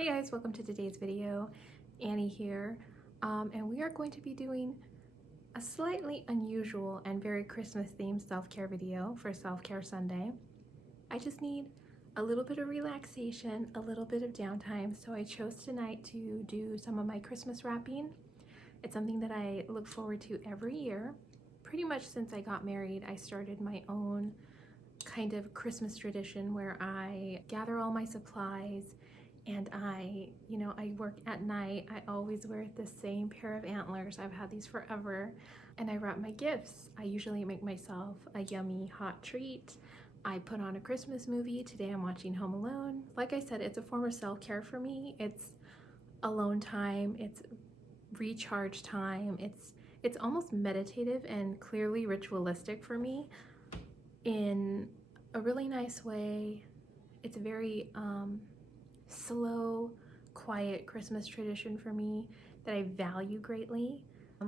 Hey guys, welcome to today's video. Annie here, and we are going to be doing a slightly unusual and very Christmas themed self-care video for Self-Care Sunday. I just need a little bit of relaxation, a little bit of downtime, so I chose tonight to do some of my Christmas wrapping. It's something that I look forward to every year. Pretty much since I got married, I started my own kind of Christmas tradition where I gather all my supplies and I work at night. I always wear the same pair of antlers. I've had these forever. And I wrap my gifts. I usually make myself a yummy hot treat. I put on a Christmas movie. Today I'm watching Home Alone. Like I said, it's a form of self-care for me. It's alone time. It's recharge time. It's almost meditative and clearly ritualistic for me in a really nice way. It's a very slow, quiet Christmas tradition for me that I value greatly.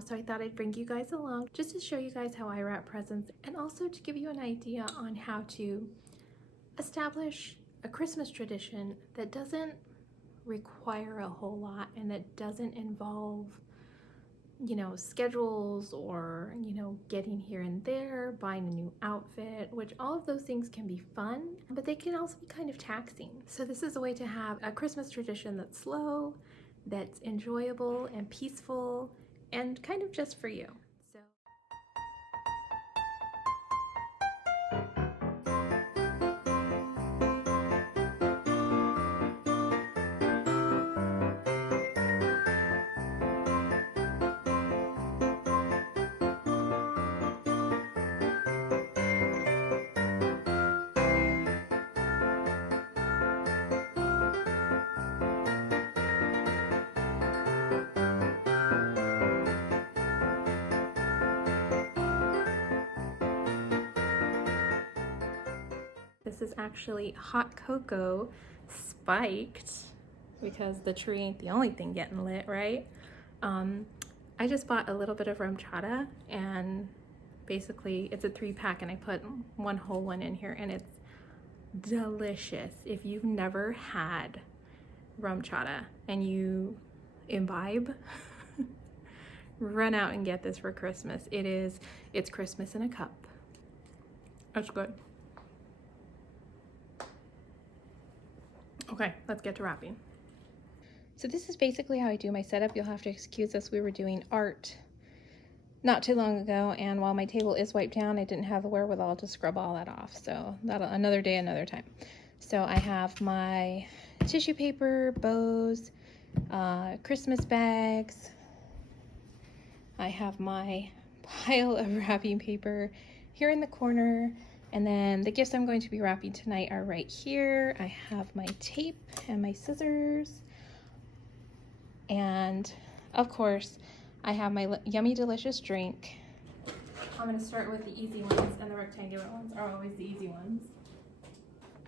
So I thought I'd bring you guys along just to show you guys how I wrap presents and also to give you an idea on how to establish a Christmas tradition that doesn't require a whole lot and that doesn't involve schedules or getting here and there, buying a new outfit, which all of those things can be fun, but they can also be kind of taxing. So this is a way to have a Christmas tradition that's slow, that's enjoyable and peaceful, and kind of just for you. This is actually hot cocoa spiked because the tree ain't the only thing getting lit, right? I just bought a little bit of rum chata and basically it's a 3-pack and I put one whole one in here and it's delicious. If you've never had rum chata and you imbibe, run out and get this for Christmas. It's Christmas in a cup. That's good. Okay, let's get to wrapping. So this is basically how I do my setup. You'll have to excuse us. We were doing art not too long ago, and while my table is wiped down, I didn't have the wherewithal to scrub all that off. So that'll another day, another time. So I have my tissue paper, bows, Christmas bags. I have my pile of wrapping paper here in the corner. And then the gifts I'm going to be wrapping tonight are right here. I have my tape and my scissors. And of course, I have my yummy, delicious drink. I'm gonna start with the easy ones, and the rectangular ones are always the easy ones.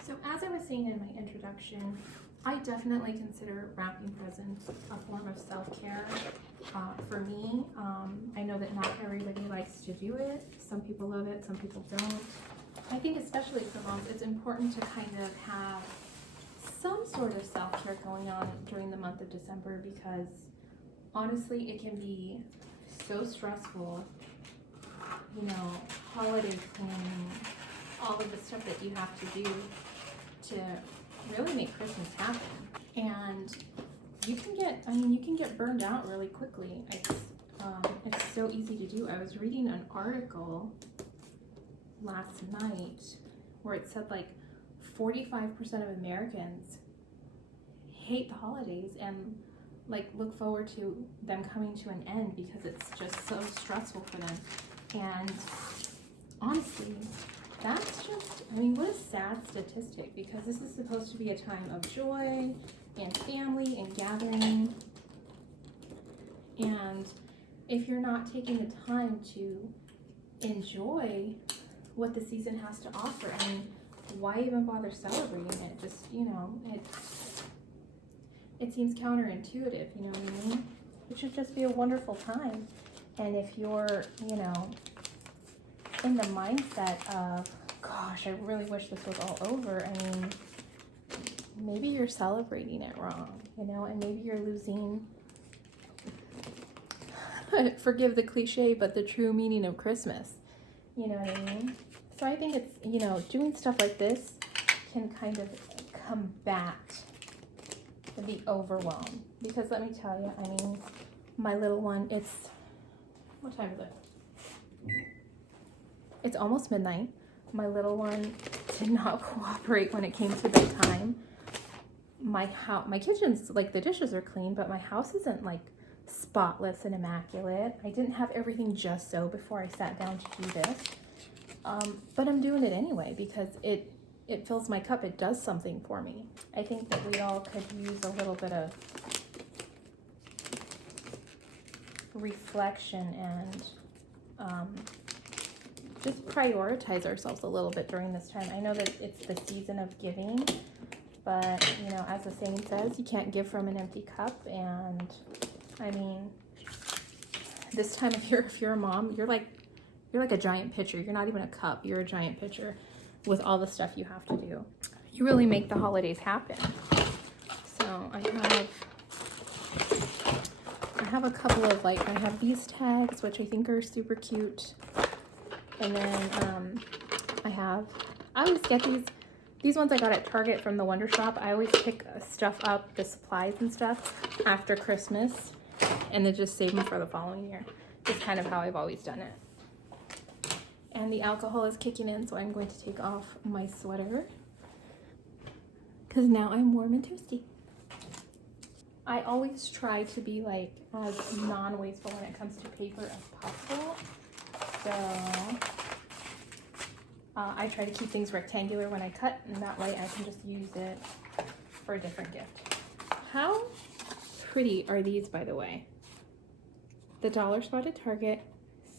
So as I was saying in my introduction, I definitely consider wrapping presents a form of self-care. For me, I know that not everybody likes to do it. Some people love it, some people don't. I think especially for moms, it's important to kind of have some sort of self-care going on during the month of December because honestly, it can be so stressful, holiday planning, all of the stuff that you have to do to really make Christmas happen. And you can get burned out really quickly. It's so easy to do. I was reading an article last night where it said like 45% of Americans hate the holidays and like look forward to them coming to an end because it's just so stressful for them. And honestly, that's just, what a sad statistic, because this is supposed to be a time of joy and family and gathering. And if you're not taking the time to enjoy what the season has to offer, why even bother celebrating it? Just, it seems counterintuitive, you know what I mean? It should just be a wonderful time. And if you're, in the mindset of, gosh, I really wish this was all over, maybe you're celebrating it wrong, you know, and maybe you're losing, forgive the cliche, but the true meaning of Christmas. You know what I mean? So I think it's, you know, doing stuff like this can kind of combat the overwhelm. Because let me tell you, I mean, my little one, it's, what time is it? It's almost midnight. My little one did not cooperate when it came to bedtime. My kitchen's, like, the dishes are clean, but my house isn't, like, spotless and immaculate. I didn't have everything just so before I sat down to do this. But I'm doing it anyway because it fills my cup. It does something for me. I think that we all could use a little bit of reflection and just prioritize ourselves a little bit during this time. I know that it's the season of giving, but, you know, as the saying says, you can't give from an empty cup. And I mean, this time of year, if you're a mom, you're like a giant pitcher. You're not even a cup. You're a giant pitcher with all the stuff you have to do. You really make the holidays happen. So I have a couple of, like, I have these tags, which I think are super cute. And then I always get these ones I got at Target from the Wonder Shop. I always pick stuff up, the supplies and stuff, after Christmas, and then just save them for the following year. It's kind of how I've always done it. And the alcohol is kicking in, so I'm going to take off my sweater because now I'm warm and toasty. I always try to be, like, as non-wasteful when it comes to paper as possible. So I try to keep things rectangular when I cut, and that way I can just use it for a different gift. How pretty are these, by the way? The dollar spot at Target,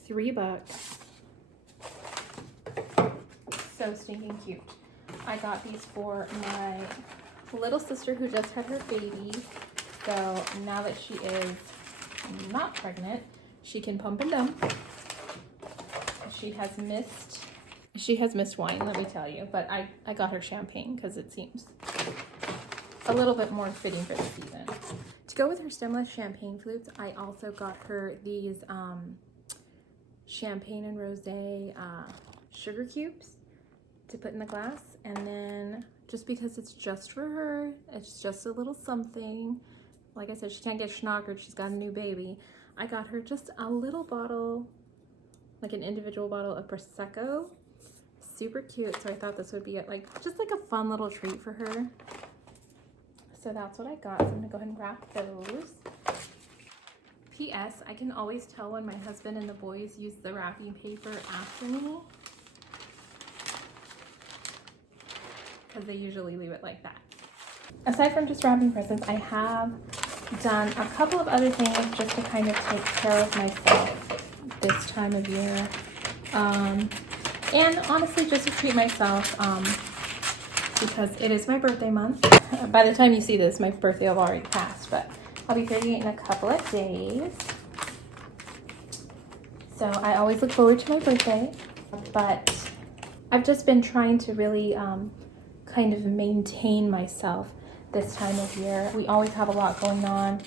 $3. So stinking cute. I got these for my little sister who just had her baby. So now that she is not pregnant, she can pump and dump. She has missed wine, let me tell you, but I got her champagne because it seems a little bit more fitting for the season. To go with her stemless champagne flutes, I also got her these champagne and rosé sugar cubes to put in the glass. And then just because it's just for her, it's just a little something. Like I said, she can't get schnockered, she's got a new baby. I got her just a little bottle, like an individual bottle of Prosecco. Super cute, so I thought this would be just like a fun little treat for her. So that's what I got, so I'm gonna go ahead and wrap those. P.S. I can always tell when my husband and the boys use the wrapping paper after me, because they usually leave it like that. Aside from just wrapping presents, I have done a couple of other things just to kind of take care of myself this time of year. And honestly, just to treat myself, because it is my birthday month. By the time you see this, my birthday will already passed, but I'll be 38 in a couple of days. So I always look forward to my birthday, but I've just been trying to really kind of maintain myself this time of year. We always have a lot going on.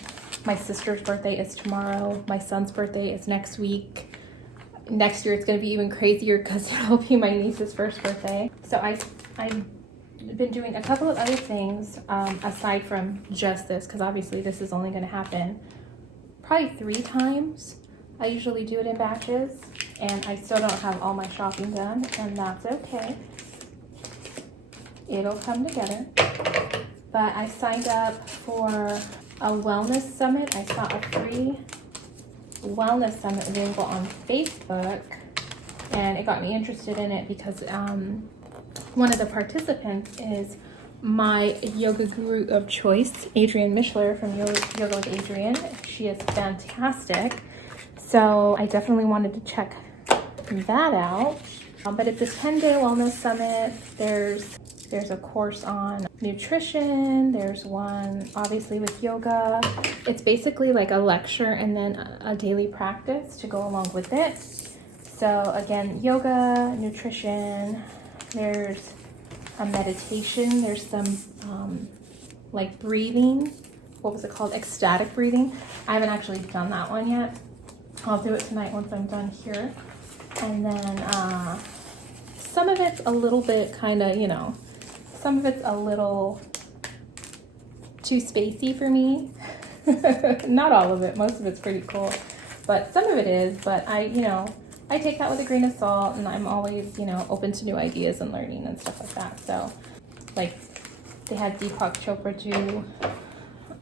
My sister's birthday is tomorrow. My son's birthday is next week. Next year it's going to be even crazier because it'll be my niece's first birthday. So I've been doing a couple of other things aside from just this, because obviously this is only going to happen probably 3 times. I usually do it in batches, and I still don't have all my shopping done, and that's okay. It'll come together. But I signed up for a wellness summit. I saw a free wellness summit available on Facebook, and it got me interested in it because one of the participants is my yoga guru of choice, Adrienne Mishler from Yoga with Adrienne. She is fantastic. So I definitely wanted to check that out. But it's a 10-day wellness summit. There's a course on nutrition. There's one obviously with yoga. It's basically like a lecture and then a daily practice to go along with it. So again, yoga, nutrition, there's a meditation, there's some like breathing. What was it called? Ecstatic breathing. I haven't actually done that one yet. I'll do it tonight once I'm done here. And then some of it's a little bit kind of, you know, some of it's a little too spacey for me. Not all of it. Most of it's pretty cool. But some of it is. But I take that with a grain of salt, and I'm always, you know, open to new ideas and learning and stuff like that. So, like, they had Deepak Chopra do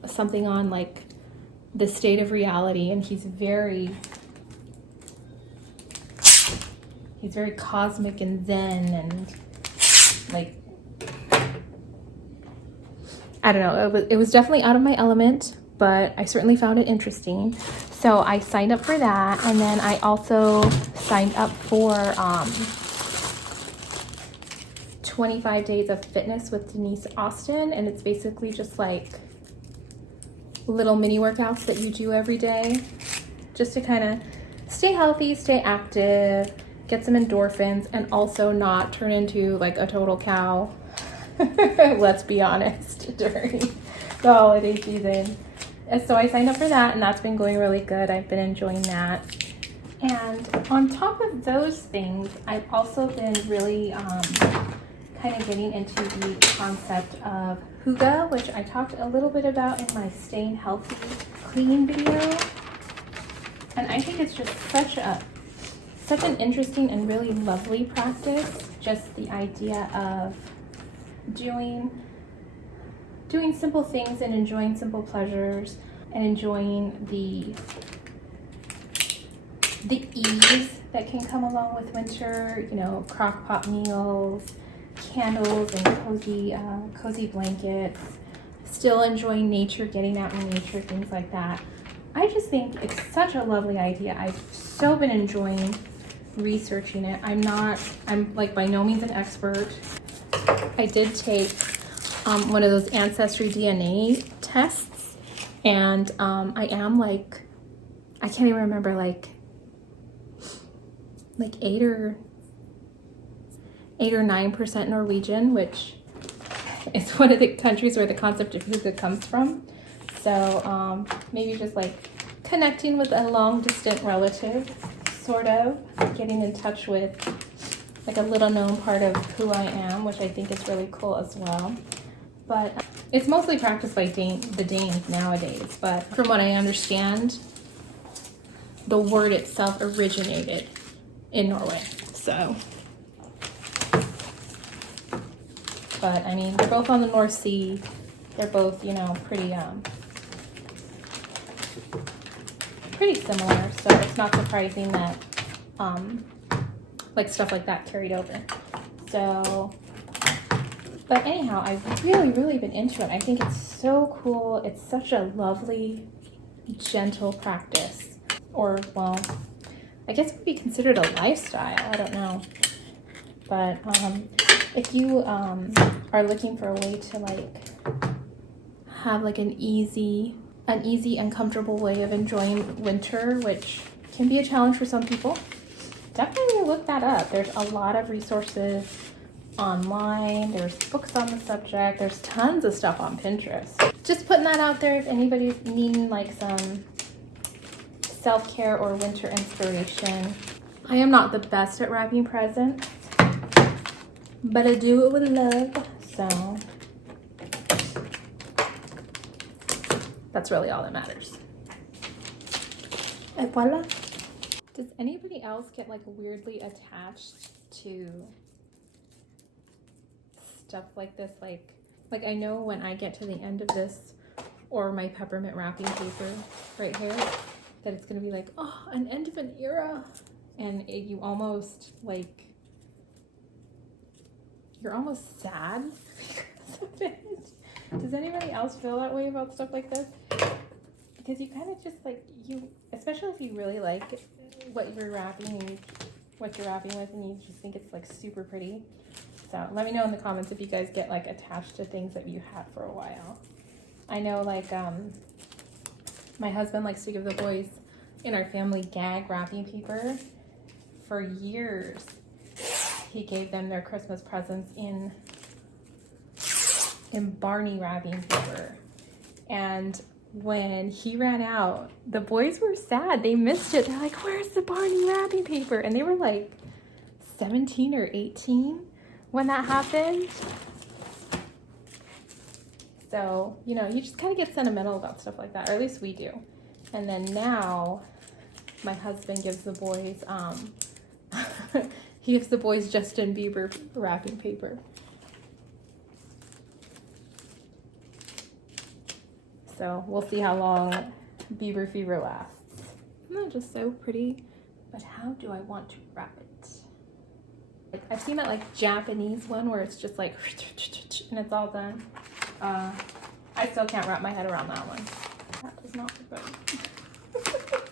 something on, like, the state of reality, and he's very cosmic and zen, and, like, I don't know, it was definitely out of my element, but I certainly found it interesting. So I signed up for that, and then I also signed up for 25 Days of Fitness with Denise Austin, and it's basically just like little mini workouts that you do every day just to kind of stay healthy, stay active, get some endorphins, and also not turn into like a total cow. Let's be honest, during the holiday season. And so I signed up for that, and that's been going really good. I've been enjoying that. And on top of those things, I've also been really kind of getting into the concept of hygge, which I talked a little bit about in my Staying Healthy Clean video. And I think it's just such an interesting and really lovely practice. Just the idea of doing simple things and enjoying simple pleasures and enjoying the ease that can come along with winter, you know, crock pot meals, candles, and cozy blankets, still enjoying nature, getting out in nature, things like that. I just think it's such a lovely idea. I've so been enjoying researching it. I'm like by no means an expert. I did take one of those Ancestry DNA tests, and I am like, I can't even remember, like 8 or 9% Norwegian, which is one of the countries where the concept of hygge comes from. So maybe just like connecting with a long distant relative, sort of getting in touch with like a little known part of who I am, which I think is really cool as well. But it's mostly practiced by the Danes nowadays. But from what I understand, the word itself originated in Norway. So, but I mean, they're both on the North Sea. They're both, you know, pretty similar. So it's not surprising that like stuff like that carried over. So, but anyhow, I've really been into it. I think it's so cool. It's such a lovely, gentle practice. Or, well, I guess it would be considered a lifestyle. I don't know. But if you are looking for a way to like have like an easy and comfortable way of enjoying winter, which can be a challenge for some people, definitely look that up. There's a lot of resources online. There's books on the subject. There's tons of stuff on Pinterest. Just putting that out there if anybody's needing like some self-care or winter inspiration. I am not the best at wrapping presents, but I do it with love, so that's really all that matters. And voila. Does anybody else get like weirdly attached to stuff like this? Like I know when I get to the end of this or my peppermint wrapping paper right here, that it's gonna be like, oh, an end of an era. And you almost like, you're almost sad because of it. Does anybody else feel that way about stuff like this? Because you kind of just like, especially if you really like what you're wrapping with, and you just think it's like super pretty. So let me know in the comments if you guys get like attached to things that you had for a while. I know like my husband likes to give the boys in our family gag wrapping paper. For years, he gave them their Christmas presents in and Barney wrapping paper. And when he ran out, the boys were sad. They missed it. They're like, where's the Barney wrapping paper? And they were like 17 or 18 when that happened. So, you know, you just kind of get sentimental about stuff like that, or at least we do. And then now my husband gives the boys, he gives the boys Justin Bieber wrapping paper. So we'll see how long Bieber fever lasts. Isn't that just so pretty? But how do I want to wrap it? Like, I've seen that like Japanese one where it's just like and it's all done. I still can't wrap my head around that one. That does not look good.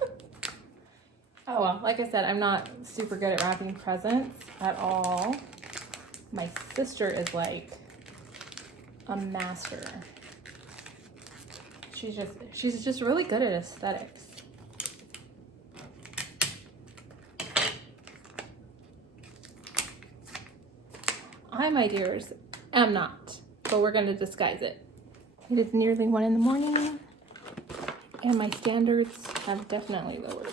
Oh well, like I said, I'm not super good at wrapping presents at all. My sister is like a master. She's just really good at aesthetics. I, my dears, am not, but we're going to disguise it. It is nearly 1 in the morning, and my standards have definitely lowered.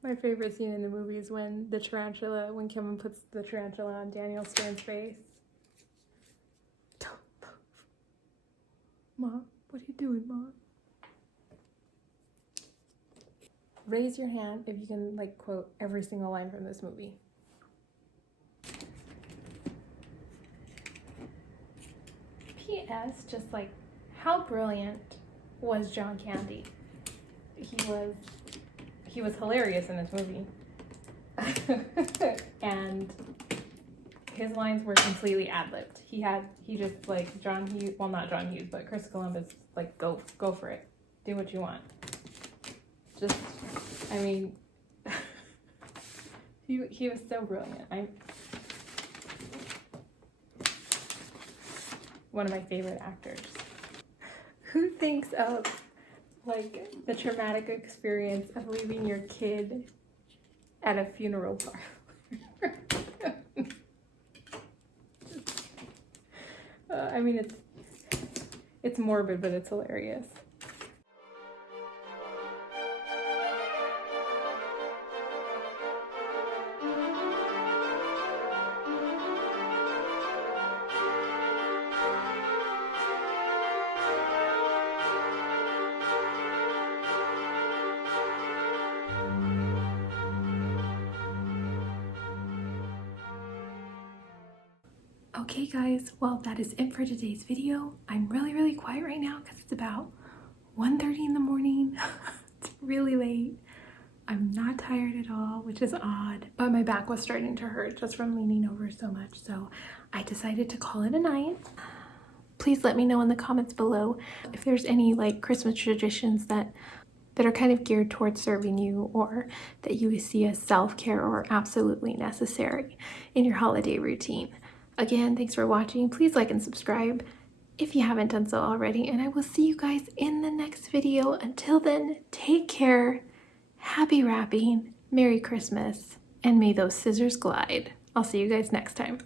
My favorite scene in the movie is when when Kevin puts the tarantula on Daniel Stern's face. Don't move. Mom, what are you doing, Mom? Raise your hand if you can like quote every single line from this movie. P.S. Just like, how brilliant was John Candy? He was hilarious in this movie. And his lines were completely ad-libbed. He just like John Hughes, well not John Hughes, but Chris Columbus, like go for it. Do what you want. Just, I mean, he was so brilliant. One of my favorite actors. Who thinks of like the traumatic experience of leaving your kid at a funeral parlor? I mean, it's morbid, but it's hilarious. Okay guys, well that is it for today's video. I'm really quiet right now because it's about 1:30 in the morning. It's really late. I'm not tired at all, which is odd, but my back was starting to hurt just from leaning over so much, so I decided to call it a night. Please let me know in the comments below if there's any like Christmas traditions that are kind of geared towards serving you, or that you see as self-care or absolutely necessary in your holiday routine. Again, thanks for watching. Please like and subscribe if you haven't done so already, and I will see you guys in the next video. Until then, take care, happy wrapping, Merry Christmas, and may those scissors glide. I'll see you guys next time.